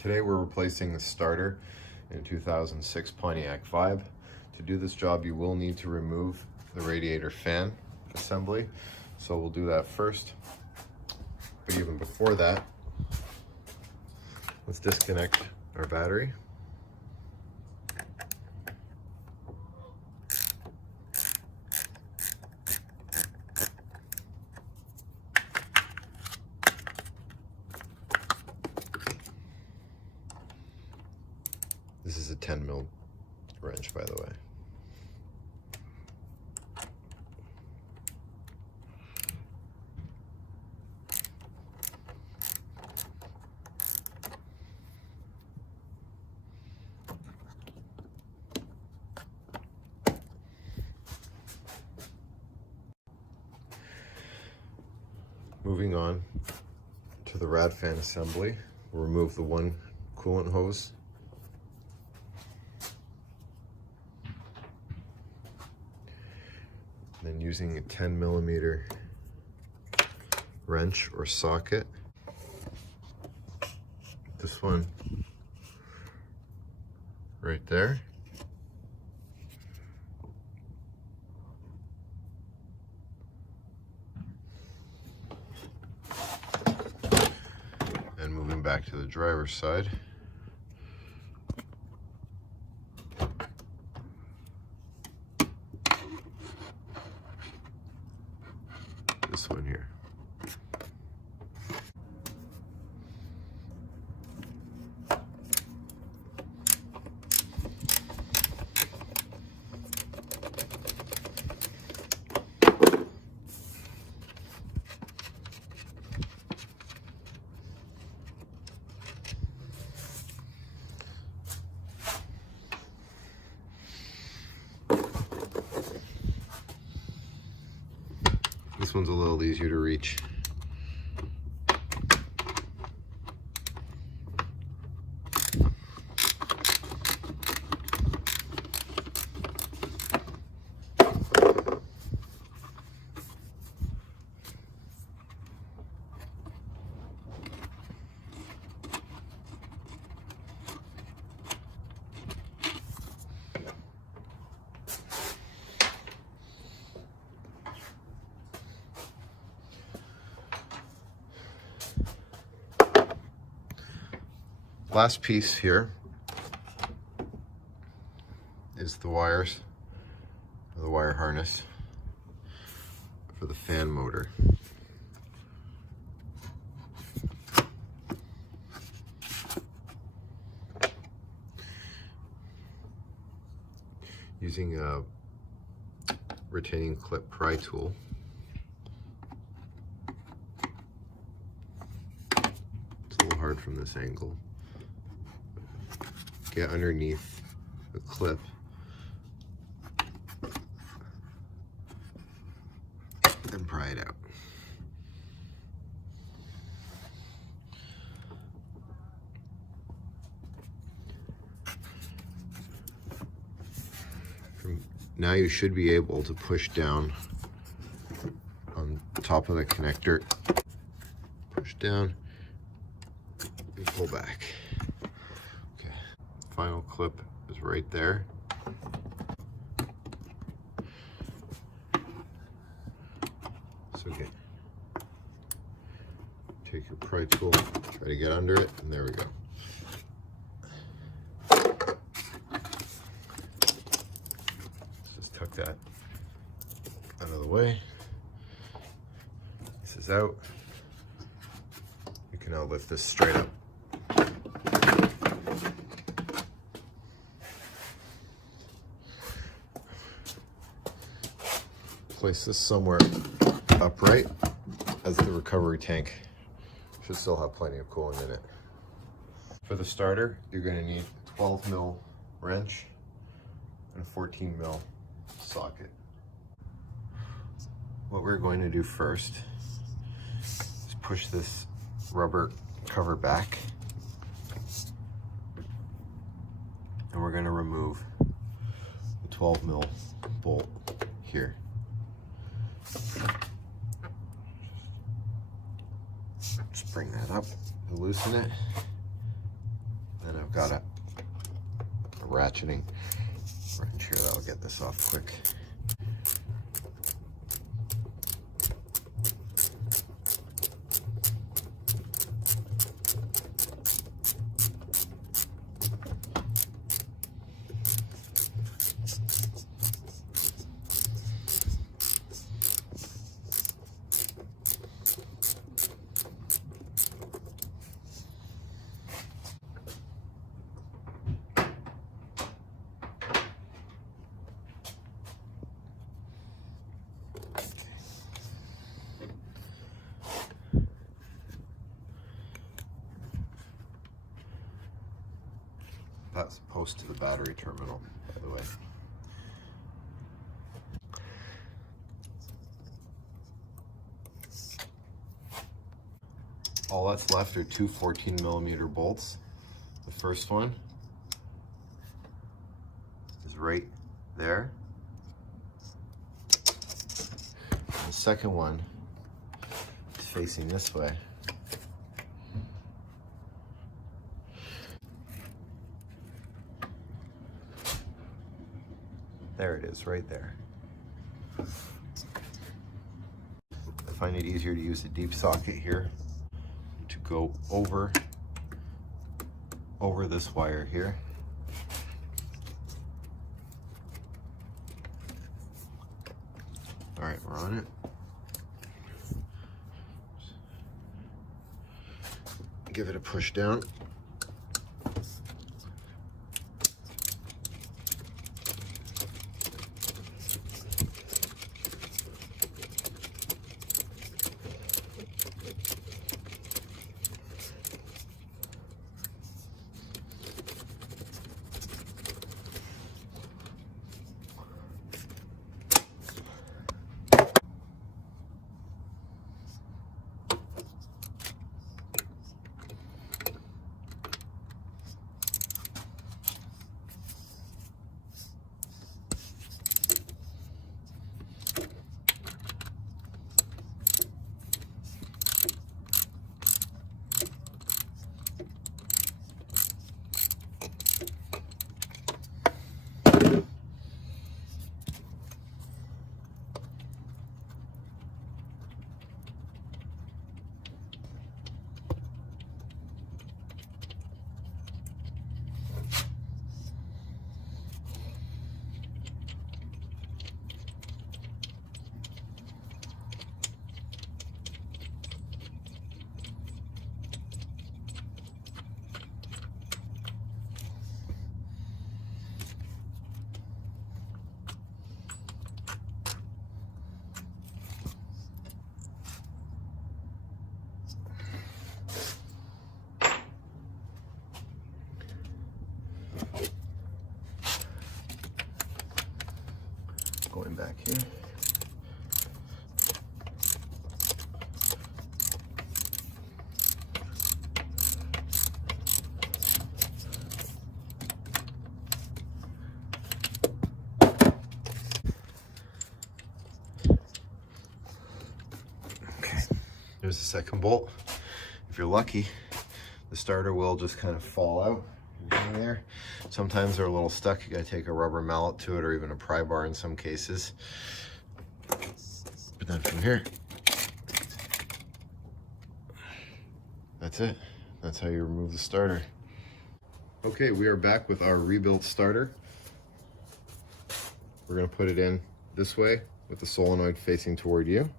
Today we're replacing the starter in a 2006 Pontiac Vibe. To do this job you will need to remove the radiator fan assembly, so we'll do that first. But even before that, let's disconnect our battery. This is a 10 mil wrench, by the way. Moving on to the rad fan assembly, we'll remove the one coolant hose. Then using a 10 millimeter wrench or socket, this one right there, and moving back to the driver's side, this one here. This one's a little easier to reach. Last piece here is the wires, the wire harness for the fan motor. Using a retaining clip pry tool, it's a little hard from this angle. Get underneath the clip and pry it out. Now you should be able to push down on top of the connector, push down and pull back. Final clip is right there. So again, take your pry tool, try to get under it, and there we go. Let's just tuck that out of the way. This is out. You can now lift this straight up. Place this somewhere upright, as the recovery tank should still have plenty of coolant in it. For the starter, you're going to need a 12 mil wrench and a 14 mil socket. What we're going to do first is push this rubber cover back, and we're going to remove the 12 mil bolt here. Just bring that up, loosen it, And I've got a ratcheting wrench here that'll get this off quick. That's supposed to the battery terminal, by the way. All that's left are two 14mm bolts. The first one is right there. And the second one is facing this way. There it is, right there. I find it easier to use a deep socket here to go over this wire here. All right, we're on it. Give it a push down. Going back here. Okay, there's the second bolt. If you're lucky, the starter will just kind of fall out in there. Sometimes they're a little stuck. You gotta take a rubber mallet to it, or even a pry bar in some cases. But then from here, that's it. That's how you remove the starter. Okay, we are back with our rebuilt starter. We're gonna put it in this way with the solenoid facing toward you.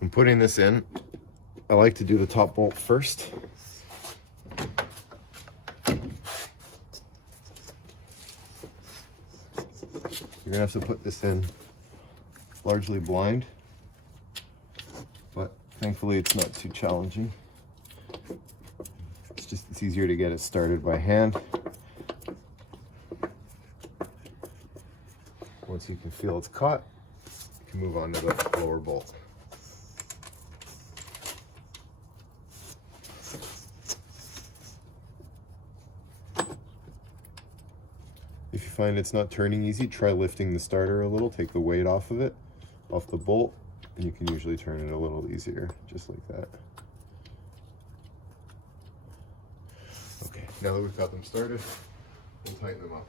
When putting this in, I like to do the top bolt first. You're gonna have to put this in largely blind, but thankfully it's not too challenging. It's easier to get it started by hand. Once you can feel it's caught, move on to the lower bolt. If you find it's not turning easy, try lifting the starter a little, take the weight off of it, off the bolt, and you can usually turn it a little easier, just like that. Okay, now that we've got them started, we'll tighten them up.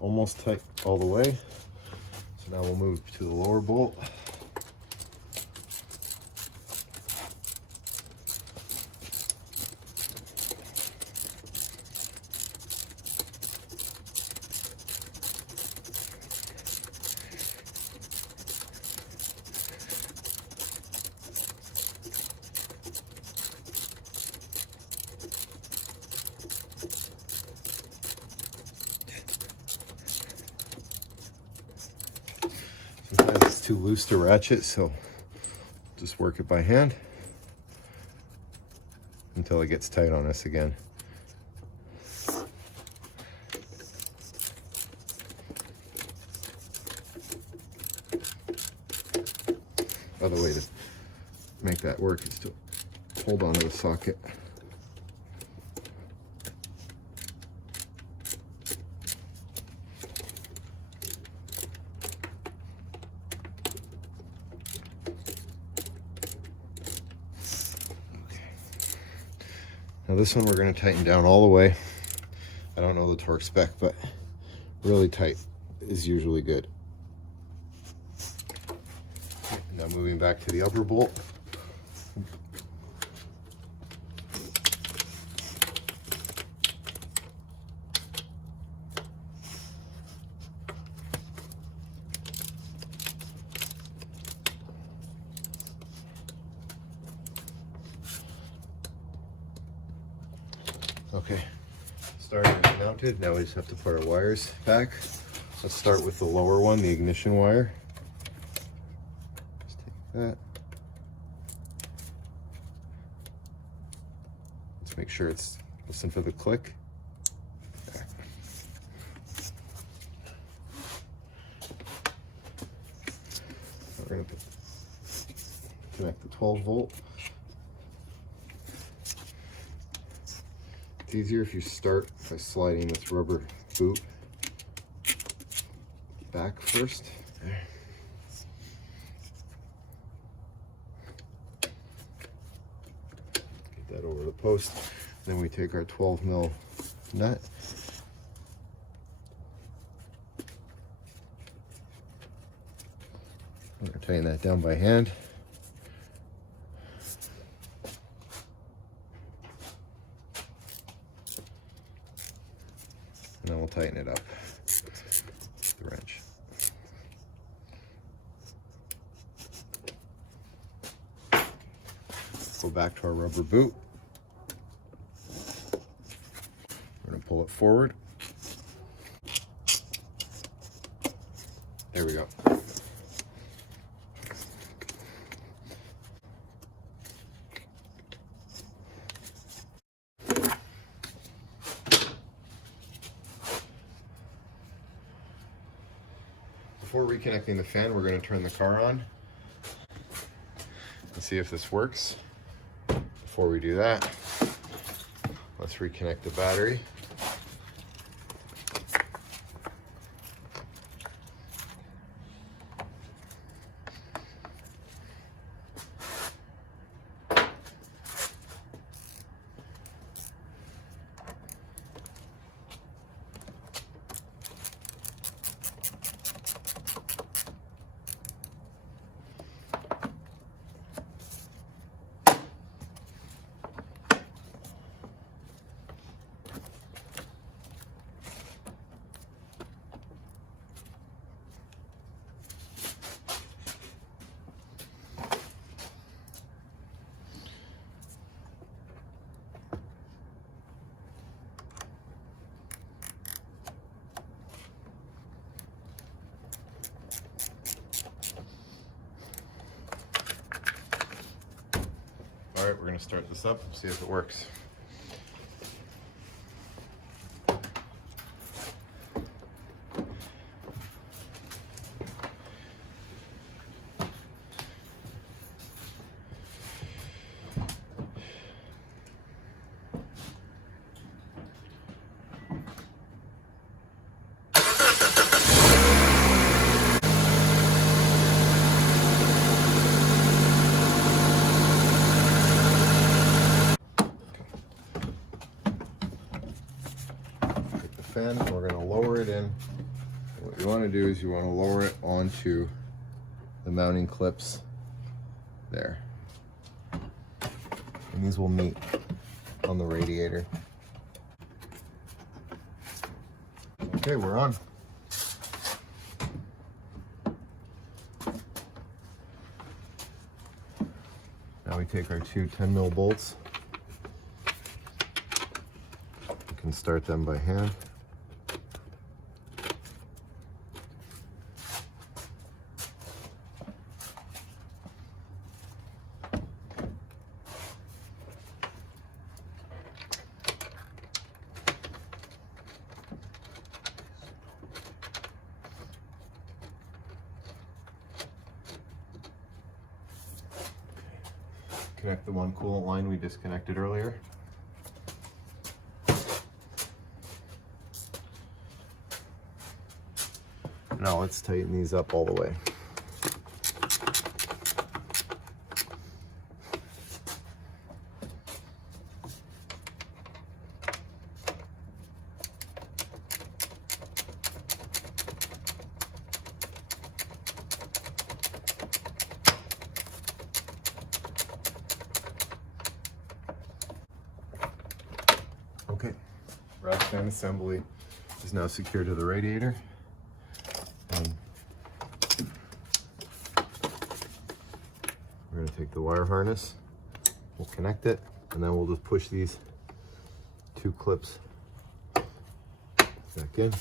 Almost tight all the way. So now we'll move to the lower bolt. Sometimes it's too loose to ratchet, so just work it by hand until it gets tight on us again. Other way to make that work is to hold onto the socket. Now this one we're going to tighten down all the way. I don't know the torque spec, but really tight is usually good. Now moving back to the upper bolt. Okay, starter is mounted. Now we just have to put our wires back. Let's start with the lower one, the ignition wire. Just take that. Let's make sure it's, listen for the click. There. We're going to connect the 12 volt. It's easier if you start by sliding this rubber boot back first. There. Get that over the post. Then we take our 12 mil nut. We're going to tighten that down by hand. And then we'll tighten it up with the wrench. Go back to our rubber boot. We're going to pull it forward. There we go. Before reconnecting the fan, we're going to turn the car on and see if this works. Before we do that, let's reconnect the battery. All right, we're gonna start this up, see if it works. Fan, we're going to lower it in. What you want to do is you want to lower it onto the mounting clips there, and these will meet on the radiator. Okay, we're on. Now we take our two 10 mil bolts. We can start them by hand. Connect the one coolant line we disconnected earlier. Now let's tighten these up all the way. Okay, ratchet assembly is now secured to the radiator. We're going to take the wire harness, we'll connect it, and then we'll just push these two clips back in.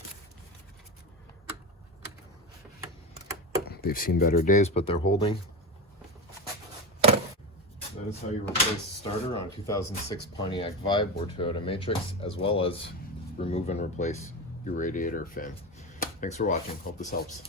They've seen better days, but they're holding. That is how you replace the starter on a 2006 Pontiac Vibe or Toyota Matrix, as well as remove and replace your radiator fan. Thanks for watching. Hope this helps.